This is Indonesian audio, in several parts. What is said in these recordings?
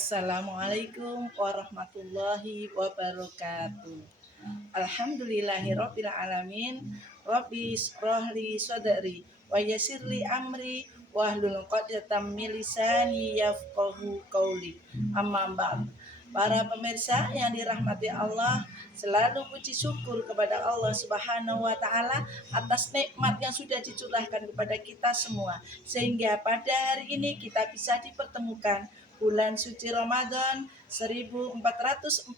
Assalamualaikum warahmatullahi wabarakatuh. Alhamdulillahirabbil alamin. Rabbi shrahli sadri wa yassirli amri wahlul 'uqdatam min lisani yafqahu qauli. Amma ba'd. Para pemirsa yang dirahmati Allah, selalu puji syukur kepada Allah Subhanahu wa taala atas nikmat yang sudah dicurahkan kepada kita semua, sehingga pada hari ini kita bisa dipertemukan bulan suci Ramadan 1447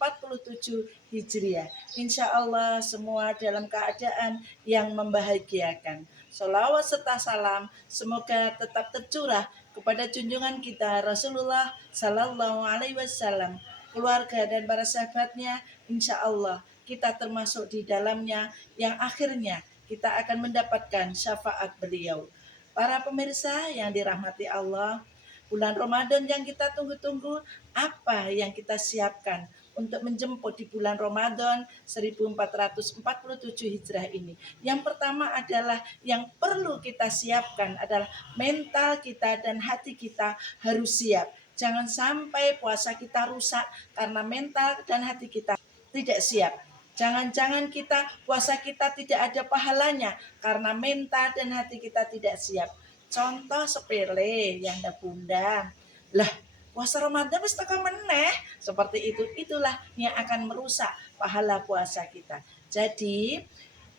Hijriah. Insya Allah semua dalam keadaan yang membahagiakan. Sholawat serta salam semoga tetap tercurah kepada junjungan kita Rasulullah Sallallahu Alaihi Wasallam, keluarga dan para sahabatnya. Insya Allah kita termasuk di dalamnya yang akhirnya kita akan mendapatkan syafaat beliau. Para pemirsa yang dirahmati Allah, bulan Ramadan yang kita tunggu-tunggu, apa yang kita siapkan untuk menjemput di bulan Ramadan 1447 Hijrah ini? Yang pertama adalah yang perlu kita siapkan adalah mental kita dan hati kita harus siap. Jangan sampai puasa kita rusak karena mental dan hati kita tidak siap. Jangan-jangan puasa kita tidak ada pahalanya karena mental dan hati kita tidak siap. Contoh sepele yang ada bunda, lah puasa Ramadan wis teko meneh, seperti itu. Itulah yang akan merusak pahala puasa kita. Jadi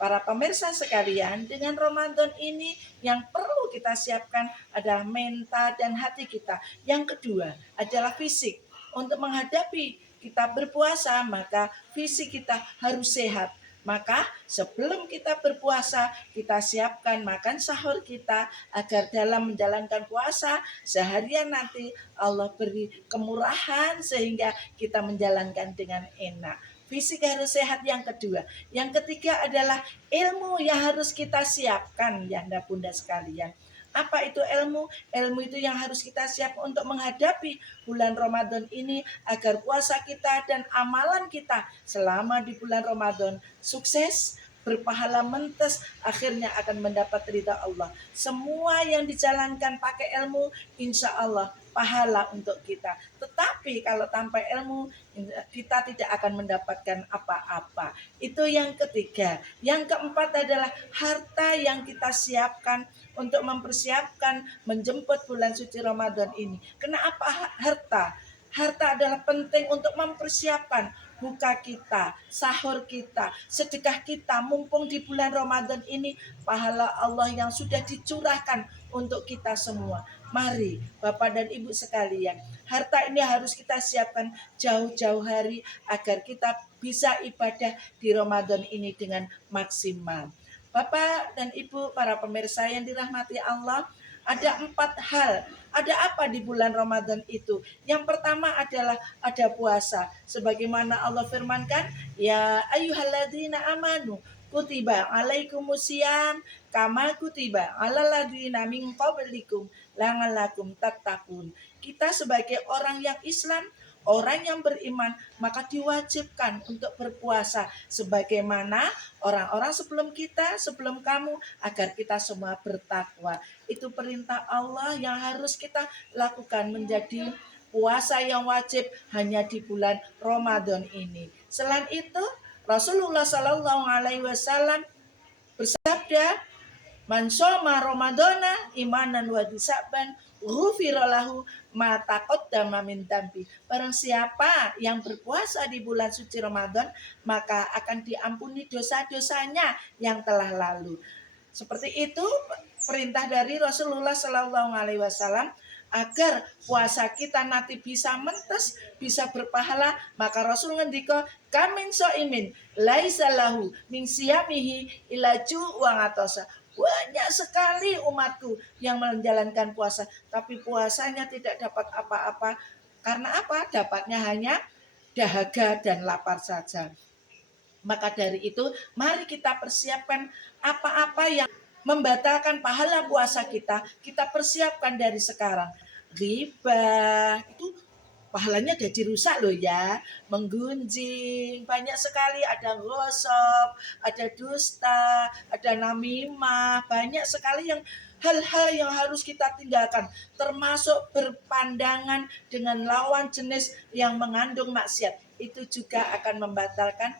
para pemirsa sekalian, dengan Ramadan ini yang perlu kita siapkan adalah mental dan hati kita. Yang kedua adalah fisik. Untuk menghadapi kita berpuasa, maka fisik kita harus sehat. Maka sebelum kita berpuasa, kita siapkan makan sahur kita agar dalam menjalankan puasa seharian nanti Allah beri kemurahan sehingga kita menjalankan dengan enak. Fisik harus sehat yang kedua. Yang ketiga adalah ilmu yang harus kita siapkan, ya bunda sekalian. Apa itu ilmu? Ilmu itu yang harus kita siap untuk menghadapi bulan Ramadan ini agar puasa kita dan amalan kita selama di bulan Ramadan sukses, berpahala mentes, akhirnya akan mendapat ridha Allah. Semua yang dijalankan pakai ilmu, insya Allah pahala untuk kita. Tetapi kalau tanpa ilmu, kita tidak akan mendapatkan apa-apa. Itu yang ketiga. Yang keempat adalah harta yang kita siapkan untuk mempersiapkan menjemput bulan suci Ramadan ini. Kenapa harta? Harta adalah penting untuk mempersiapkan buka kita, sahur kita, sedekah kita, mumpung di bulan Ramadan ini pahala Allah yang sudah dicurahkan untuk kita semua. Mari Bapak dan Ibu sekalian, harta ini harus kita siapkan jauh-jauh hari agar kita bisa ibadah di Ramadan ini dengan maksimal. Bapak dan Ibu para pemirsa yang dirahmati Allah, ada 4 hal. Ada apa di bulan Ramadan itu? Yang pertama adalah ada puasa. Sebagaimana Allah firmankan, ya ayyuhalladzina amanu kutiba alaikumusiyam kama kutiba alal ladzina min qablikum la'allakum tattaqun. Kita sebagai orang yang Islam, orang yang beriman, maka diwajibkan untuk berpuasa sebagaimana orang-orang sebelum kita, sebelum kamu, agar kita semua bertakwa. Itu perintah Allah yang harus kita lakukan, menjadi puasa yang wajib hanya di bulan Ramadan ini. Selain itu, Rasulullah Shallallahu Alaihi Wasallam bersabda, man shoma Ramadana imanan wa disaban ghufira lahu ma taqaddama min dambi. Barang siapa yang berpuasa di bulan suci Ramadan, maka akan diampuni dosa-dosanya yang telah lalu. Seperti itu perintah dari Rasulullah Sallallahu Alaihi Wasallam. Agar puasa kita nanti bisa mentes, bisa berpahala, maka Rasul ngendika, kamin so'imin laisa lahu min siyamihi ilaju wa ngatosa. Banyak sekali umatku yang menjalankan puasa, tapi puasanya tidak dapat apa-apa. Karena apa? Dapatnya hanya dahaga dan lapar saja. Maka dari itu, mari kita persiapkan apa-apa yang membatalkan pahala puasa kita persiapkan dari sekarang. Riba itu pahalanya jadi rusak loh ya, menggunjing, banyak sekali, ada gosip, ada dusta, ada namimah, banyak sekali yang hal-hal yang harus kita tinggalkan, termasuk berpandangan dengan lawan jenis yang mengandung maksiat. Itu juga akan membatalkan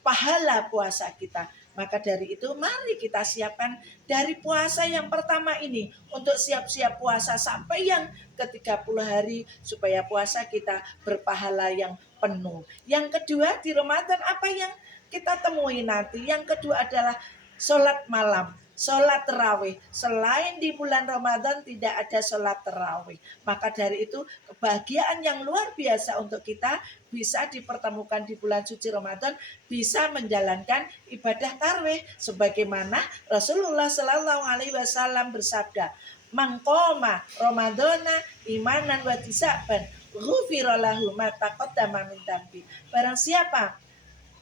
pahala puasa kita. Maka dari itu mari kita siapkan dari puasa yang pertama ini untuk siap-siap puasa sampai yang ke-30 hari supaya puasa kita berpahala yang penuh. Yang kedua di Ramadan apa yang kita temui nanti? Yang kedua adalah sholat malam, sholat terawih. Selain di bulan Ramadan tidak ada sholat terawih. Maka dari itu kebahagiaan yang luar biasa untuk kita bisa dipertemukan di bulan suci Ramadan, bisa menjalankan ibadah tarawih sebagaimana Rasulullah Shallallahu Alaihi Wasallam bersabda, "Mangkoma Ramadana imanan wa tisaban, ghufira lahu ma taqaddama min dambi." Barang siapa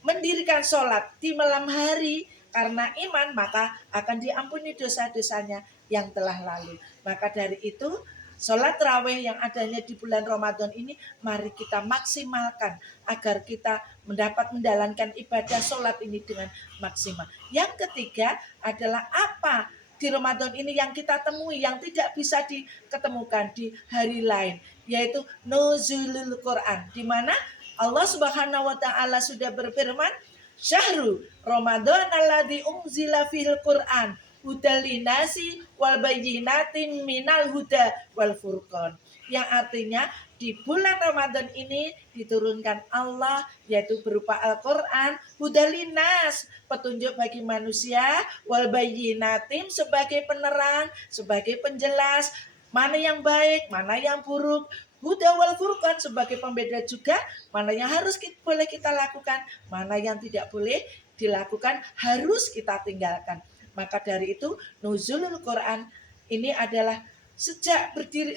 mendirikan sholat di malam hari karena iman, maka akan diampuni dosa-dosanya yang telah lalu. Maka dari itu sholat tarawih yang adanya di bulan Ramadan ini mari kita maksimalkan agar kita mendapat menjalankan ibadah sholat ini dengan maksimal. Yang ketiga adalah apa di Ramadan ini yang kita temui yang tidak bisa diketemukan di hari lain, yaitu nuzulul Quran, di mana Allah Subhanahu wa taala sudah berfirman, "Syahrul Ramadan alladzi unzila fil Quran hudal linasi wal bayyinatin minal huda wal furqan." Yang artinya di bulan Ramadan ini diturunkan Allah yaitu berupa Al-Quran, hudal linas, petunjuk bagi manusia, wal bayyinatin sebagai penerang, sebagai penjelas mana yang baik, mana yang buruk, huda wal furqan sebagai pembeda juga mana yang harus boleh kita lakukan, mana yang tidak boleh dilakukan, harus kita tinggalkan. Maka dari itu nuzulul Quran ini adalah sejak berdiri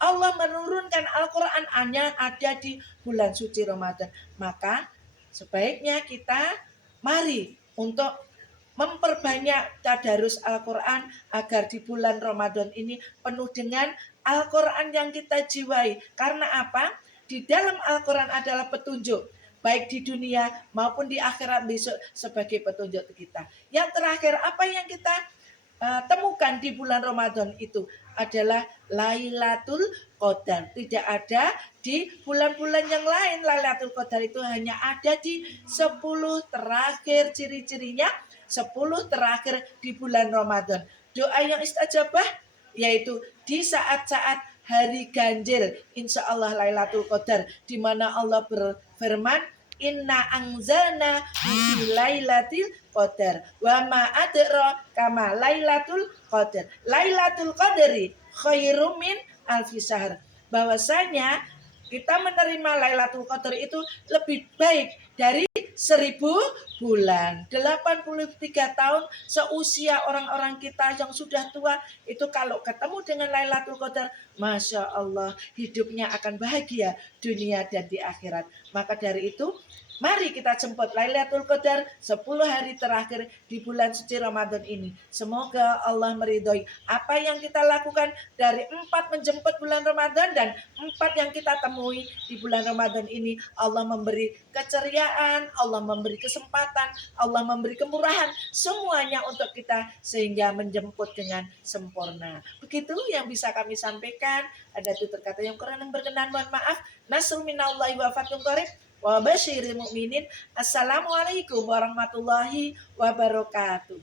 Allah menurunkan Al-Quran hanya ada di bulan suci Ramadan. Maka sebaiknya kita mari untuk memperbanyak tadarus Al-Quran agar di bulan Ramadan ini penuh dengan Al-Quran yang kita jiwai. Karena apa? Di dalam Al-Quran adalah petunjuk, baik di dunia maupun di akhirat besok sebagai petunjuk kita. Yang terakhir, apa yang kita temukan di bulan Ramadan itu adalah Lailatul Qadar. Tidak ada di bulan-bulan yang lain. Lailatul Qadar itu hanya ada di 10 terakhir, ciri-cirinya 10 terakhir di bulan Ramadan. Doa yang istajabah yaitu di saat-saat hari ganjil, insya Allah Lailatul Qadar, di mana Allah berfirman, "Inna anzalna fi lailatul qadar wa ma adra kama lailatul qadar." Lailatul qadri khairum min alfi syahr. Bahwasanya kita menerima Lailatul Qadar itu lebih baik dari 1000 bulan. 83 tahun seusia orang-orang kita yang sudah tua itu kalau ketemu dengan Lailatul Qadar, Masya Allah, hidupnya akan bahagia dunia dan di akhirat. Maka dari itu mari kita jemput Lailatul Qadar 10 hari terakhir di bulan suci Ramadan ini. Semoga Allah meridhoi apa yang kita lakukan dari 4 menjemput bulan Ramadan dan 4 yang kita temui di bulan Ramadan ini. Allah memberi keceriaan, Allah memberi kesempatan, Allah memberi kemurahan, semuanya untuk kita sehingga menjemput dengan sempurna. Begitu yang bisa kami sampaikan. Ada tutur kata yang kurang yang berkenan, mohon maaf. Nasrul minallahi wa fathun qarib. Wa basyiril mu'minin. Assalamualaikum warahmatullahi wabarakatuh.